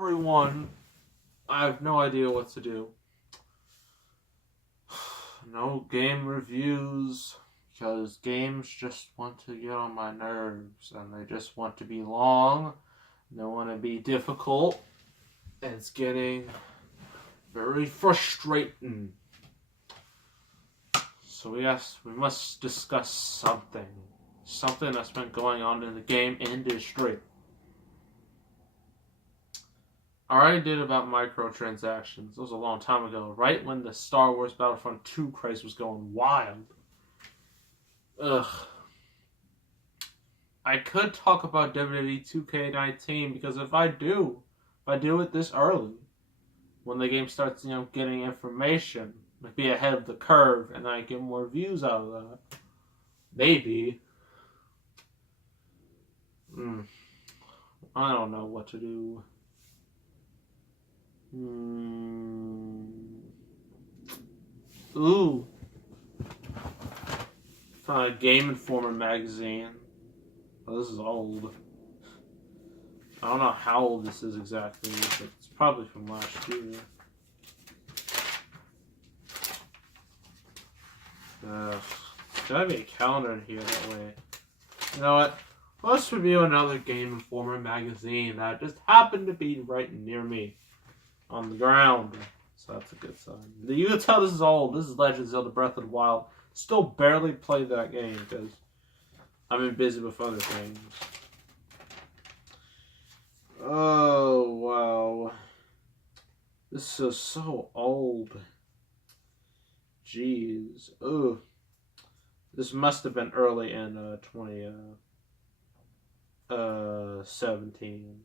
Everyone, I have no idea what to do. No game reviews because games just want to get on my nerves and they just want to be long. They want to be difficult. And it's getting very frustrating. So yes, we must discuss something. Something that's been going on in the game industry. I already did about microtransactions. It was a long time ago, right when the Star Wars Battlefront 2 craze was going wild. Ugh. I could talk about WWE 2K19 because if I do it this early, when the game starts, getting information, might be ahead of the curve, and I get more views out of that. Maybe. I don't know what to do. Ooh. Found a Gameinfromer Magazine. Oh, this is old. I don't know how old this is exactly, but it's probably from last year. Should have a calendar in here that way. You know what? Let's review another Gameinfromer magazine that just happened to be right near me on the ground. So that's a good sign. You can tell this is old. This is Legend of Zelda Breath of the Wild. Still barely played that game because I've been busy with other things. Oh, wow. This is so old. Jeez. Ugh. This must have been early in 2017.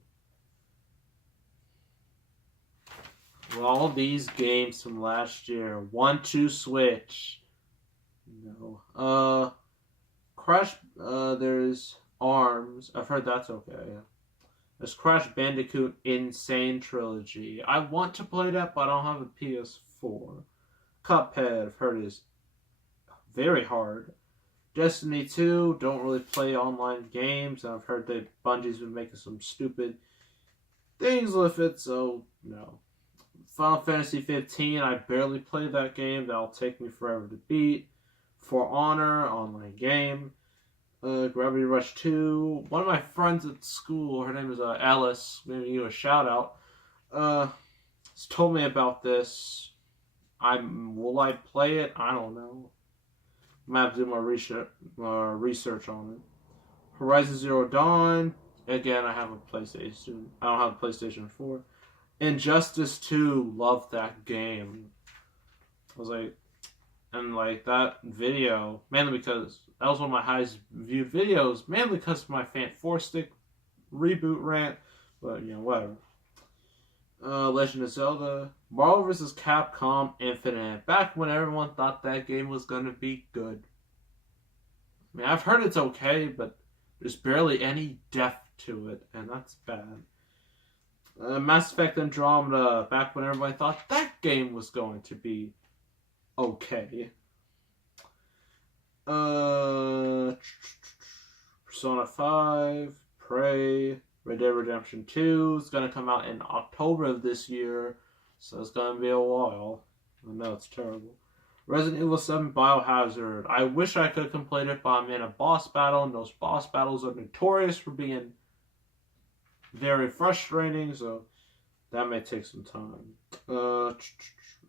Well, all these games from last year. 1-2 Switch. No. Crash, there's ARMS. I've heard that's okay. There's Crash Bandicoot Insane Trilogy. I want to play that, but I don't have a PS4. Cuphead, I've heard is very hard. Destiny 2, don't really play online games. I've heard that Bungie's been making some stupid things with it, so no. Final Fantasy 15, I barely played that game. That'll take me forever to beat. For Honor, online game. Gravity Rush 2. One of my friends at school, her name is Alice, maybe you a shout out, has told me about this. Will I play it? I don't know. I'm gonna have to do my research on it. Horizon Zero Dawn. Again, I have a PlayStation. I don't have a PlayStation 4. Injustice 2. Loved that game. I was like, and like that video, mainly because that was one of my highest viewed videos, mainly because of my Fan 4-stick reboot rant, but whatever. Legend of Zelda, Marvel vs. Capcom Infinite, back when everyone thought that game was going to be good. I mean, I've heard it's okay, but there's barely any depth to it, and that's bad. Mass Effect Andromeda, back when everybody thought that game was going to be okay. Persona 5, Prey, Red Dead Redemption 2 is going to come out in October of this year, so it's going to be a while. I know it's terrible. Resident Evil 7 Biohazard. I wish I could complete it, but I'm in a boss battle, and those boss battles are notorious for being very frustrating, so that may take some time.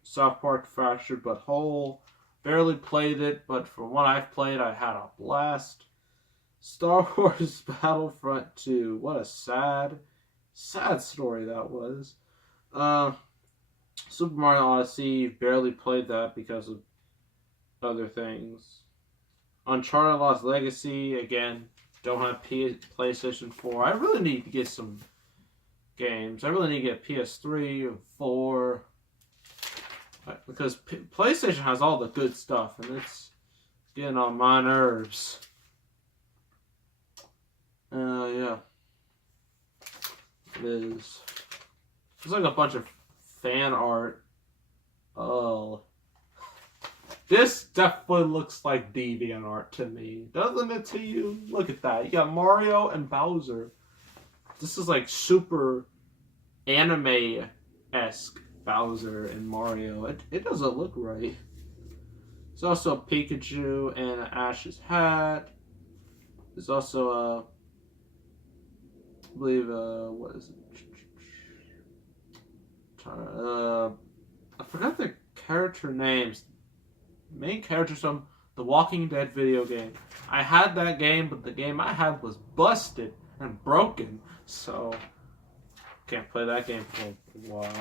South Park Fractured But Whole. Barely played it, but from what I've played, I had a blast. Star Wars Battlefront 2. What a sad story that was. Super Mario Odyssey. Barely played that because of other things. Uncharted Lost Legacy. Again, don't have PlayStation 4. I really need to get some games. I really need to get PS3 or 4. Because PlayStation has all the good stuff, and it's getting on my nerves. Yeah. It is. It's like a bunch of fan art. Oh. This definitely looks like DeviantArt to me. Doesn't it to you? Look at that. You got Mario and Bowser. This is like super anime-esque Bowser and Mario. It doesn't look right. There's also a Pikachu and an Ash's hat. There's also a, I believe, what is it? I forgot the character names. Main characters from the Walking Dead video game. I had that game, but the game I had was busted and broken, so can't play that game for a while.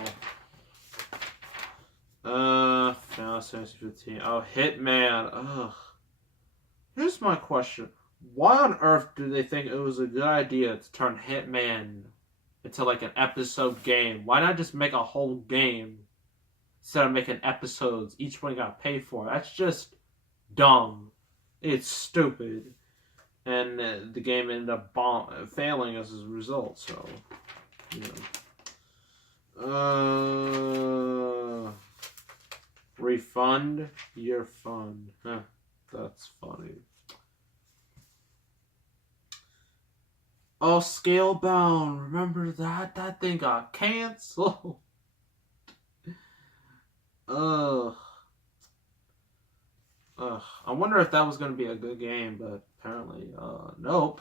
Final Fantasy 15. Oh, Hitman. Ugh. Here's my question. Why on earth do they think it was a good idea to turn Hitman into like an episode game? Why not just make a whole game instead of making episodes? Each one you gotta pay for. That's just dumb. It's stupid. And the game ended up failing as a result, so, you know. Refund your fund. Huh, that's funny. Oh, Scalebound. Remember that? That thing got canceled. Ugh. I wonder if that was going to be a good game, but apparently, nope.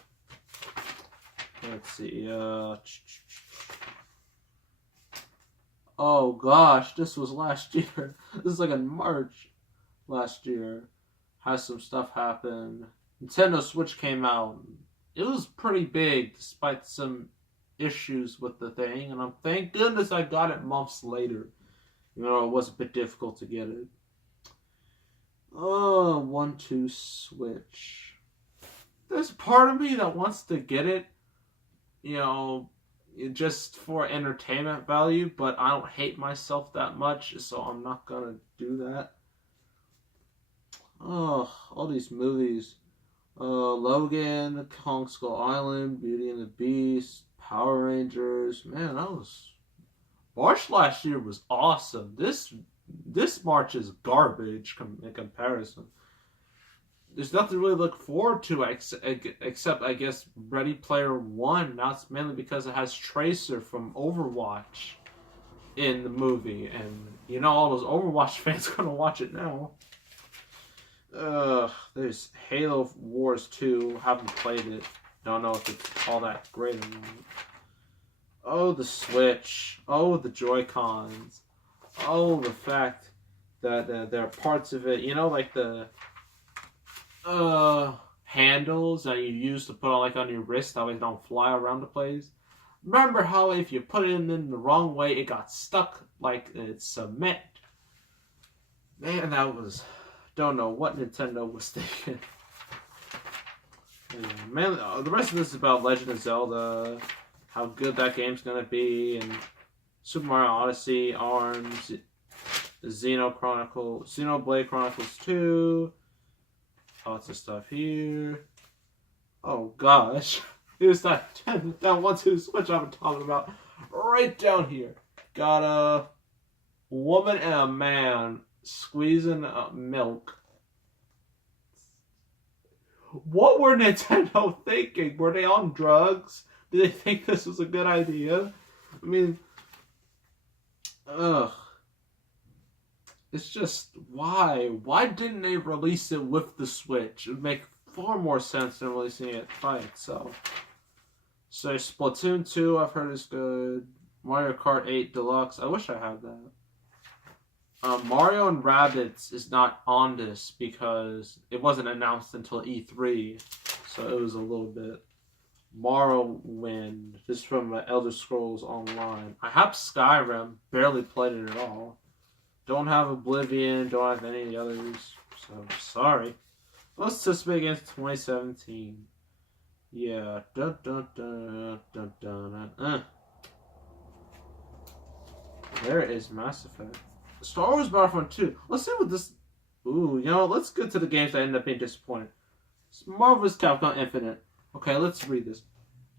Let's see, oh gosh, this was last year. This is like in March last year. Has some stuff happen. Nintendo Switch came out. It was pretty big, despite some issues with the thing, and thank goodness I got it months later. You know, it was a bit difficult to get it. Oh, 1-2 Switch. There's part of me that wants to get it, you know, just for entertainment value, but I don't hate myself that much, so I'm not gonna do that. Oh, all these movies. Logan, Kong Skull Island, Beauty and the Beast, Power Rangers. Man, March last year was awesome. This March is garbage in comparison. There's nothing to really look forward to except I guess, Ready Player One. That's mainly because it has Tracer from Overwatch in the movie. And, you know, all those Overwatch fans are going to watch it now. There's Halo Wars 2. Haven't played it. Don't know if it's all that great or not. Oh, the Switch. Oh, the Joy-Cons. Oh, the fact that there are parts of it, you know, like the handles that you use to put on your wrist, that way they don't fly around the place. Remember how if you put it in the wrong way, it got stuck like it's cement? Man, that was... Don't know what Nintendo was thinking. Yeah, man, the rest of this is about Legend of Zelda, how good that game's gonna be, and Super Mario Odyssey, ARMS, Xenoblade Chronicles 2, lots of stuff here. Oh gosh, here's that 1-2 Switch I've been talking about right down here. Got a woman and a man squeezing milk. What were Nintendo thinking? Were they on drugs? Did they think this was a good idea? I mean, ugh. It's just, why? Why didn't they release it with the Switch? It would make far more sense than releasing it by itself. So Splatoon 2, I've heard is good. Mario Kart 8 Deluxe, I wish I had that. Mario and Rabbids is not on this because it wasn't announced until E3, so it was a little bit. Morrowind, this is from Elder Scrolls Online. I have Skyrim, barely played it at all. Don't have Oblivion, don't have any of the others, so sorry. Let's just begin 2017. Yeah, dun dun dun dun dun dun. There is Mass Effect. Star Wars Battlefront 2. Let's see what this... Ooh, you know, let's get to the games that end up being disappointing. Marvel vs. Capcom Infinite. Okay, let's read this.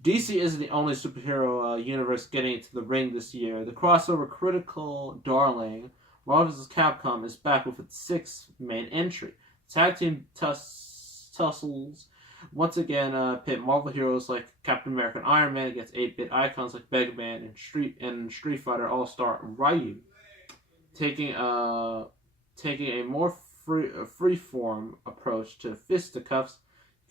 DC isn't the only superhero universe getting into the ring this year. The crossover critical darling, Marvel vs. Capcom, is back with its 6th main entry. Tag team tussles Once again, pit Marvel heroes like Captain America and Iron Man against 8-bit icons like Mega Man and Street Fighter All-Star Ryu, taking a more free-form approach to fisticuffs.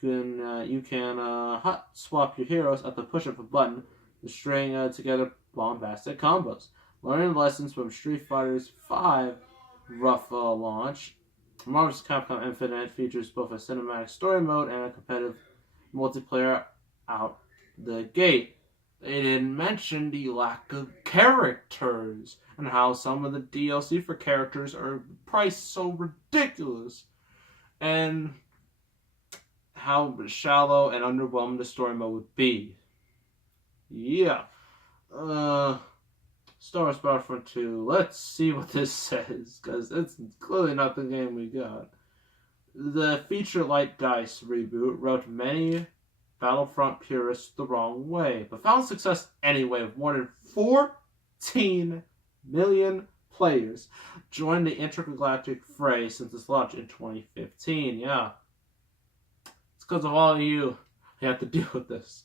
You can hot swap your heroes at the push of a button to string together bombastic combos. Learning lessons from Street Fighter's 5 rough launch, Marvel's Capcom Infinite features both a cinematic story mode and a competitive multiplayer out the gate. They didn't mention the lack of characters and how some of the DLC for characters are priced so ridiculous, and how shallow and underwhelming the story mode would be. Yeah. Star Wars Battlefront 2. Let's see what this says, because it's clearly not the game we got. The Feature Light Dice reboot wrote many Battlefront purists the wrong way, but found success anyway, with more than 14 million players joined the intergalactic fray since its launch in 2015. Yeah. It's because of all of you who have to deal with this.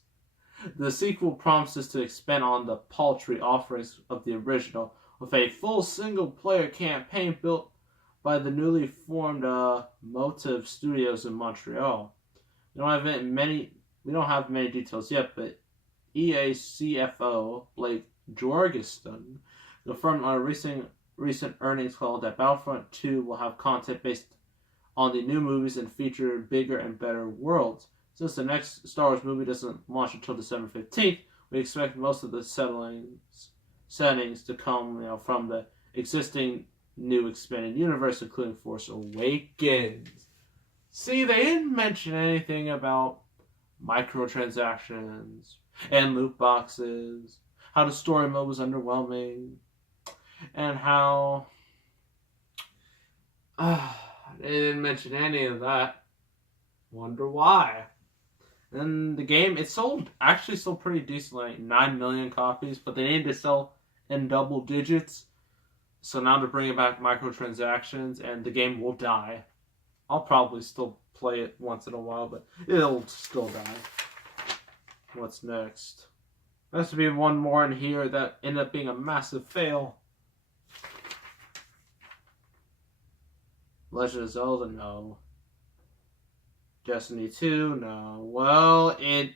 The sequel promises to expand on the paltry offerings of the original with a full single-player campaign built by the newly formed Motive Studios in Montreal. We don't have many details yet, but EA CFO Blake Jorgensen confirmed on a recent earnings call that Battlefront 2 will have content based on the new movies and feature bigger and better worlds. Since the next Star Wars movie doesn't launch until December 15th, we expect most of the settings to come from the existing new expanded universe, including Force Awakens. See, they didn't mention anything about microtransactions and loot boxes, how the story mode was underwhelming, and how they didn't mention any of that. Wonder why. And the game, it sold pretty decently, like 9 million copies, but they needed to sell in double digits. So now they're bringing back microtransactions, and the game will die. I'll probably still play it once in a while, but it'll still die. What's next? There has to be one more in here that ended up being a massive fail. Legend of Zelda, no. Destiny 2, no. Well, it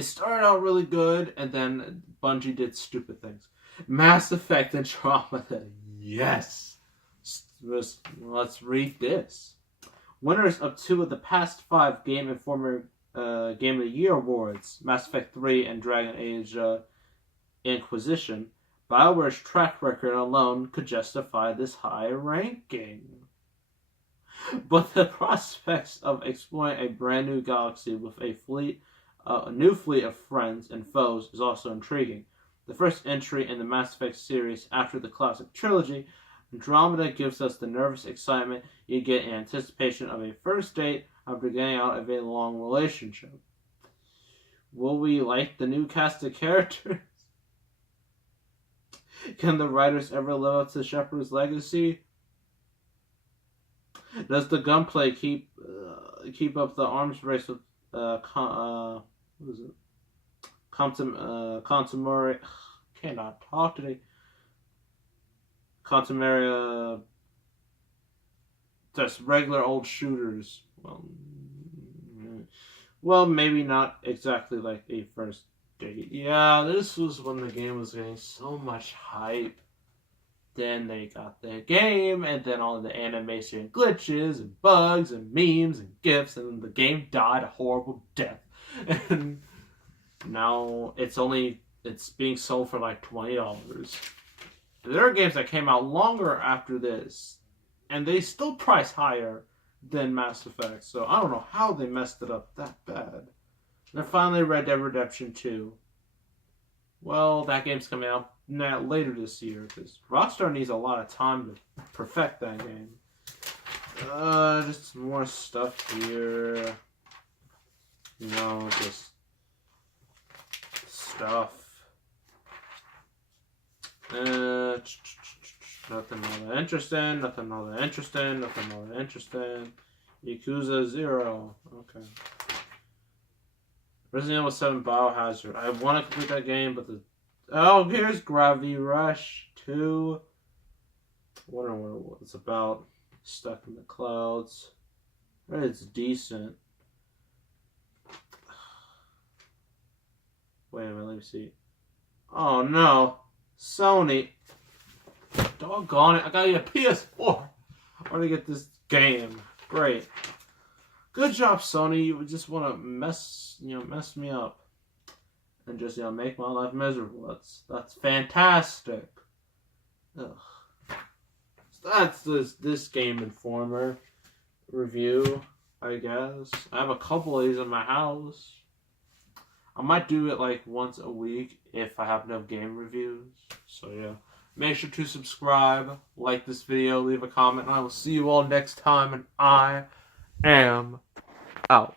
started out really good, and then Bungie did stupid things. Mass Effect Andromeda, yes. Let's read this. Winners of 2 of the past 5 Gameinfromer Game of the Year awards, Mass Effect 3 and Dragon Age Inquisition, BioWare's track record alone could justify this high ranking. But the prospects of exploring a brand new galaxy with a new fleet of friends and foes is also intriguing. The first entry in the Mass Effect series after the classic trilogy, Andromeda gives us the nervous excitement you get in anticipation of a first date after getting out of a long relationship. Will we like the new cast of characters? Can the writers ever live up to Shepard's legacy? Does the gunplay keep up the arms race with what is it? Contemporary. Cannot talk today. Contemporary. Just regular old shooters. Well, maybe not exactly like a first date. Yeah, this was when the game was getting so much hype. Then they got the game, and then all the animation glitches and bugs and memes and GIFs, and the game died a horrible death. And now it's being sold for like $20. There are games that came out longer after this, and they still price higher than Mass Effect. So I don't know how they messed it up that bad. And then finally, Red Dead Redemption 2. Well, that game's coming out later this year, because Rockstar needs a lot of time to perfect that game. Just some more stuff here. Just stuff. Nothing more interesting. Yakuza 0. Okay. Resident Evil 7 Biohazard. I want to complete that game, but the... Oh, here's Gravity Rush 2. I wonder what it's about. Stuck in the clouds. It's decent. Wait a minute, let me see. Oh no. Sony. Doggone it, I gotta get a PS4. I want to get this game. Great. Good job, Sony. You just want to mess me up. And just, make my life miserable. That's fantastic. Ugh. So that's this Game Informer review, I guess. I have a couple of these in my house. I might do it like once a week if I have enough game reviews. So yeah. Make sure to subscribe, like this video, leave a comment, and I will see you all next time, and I am out.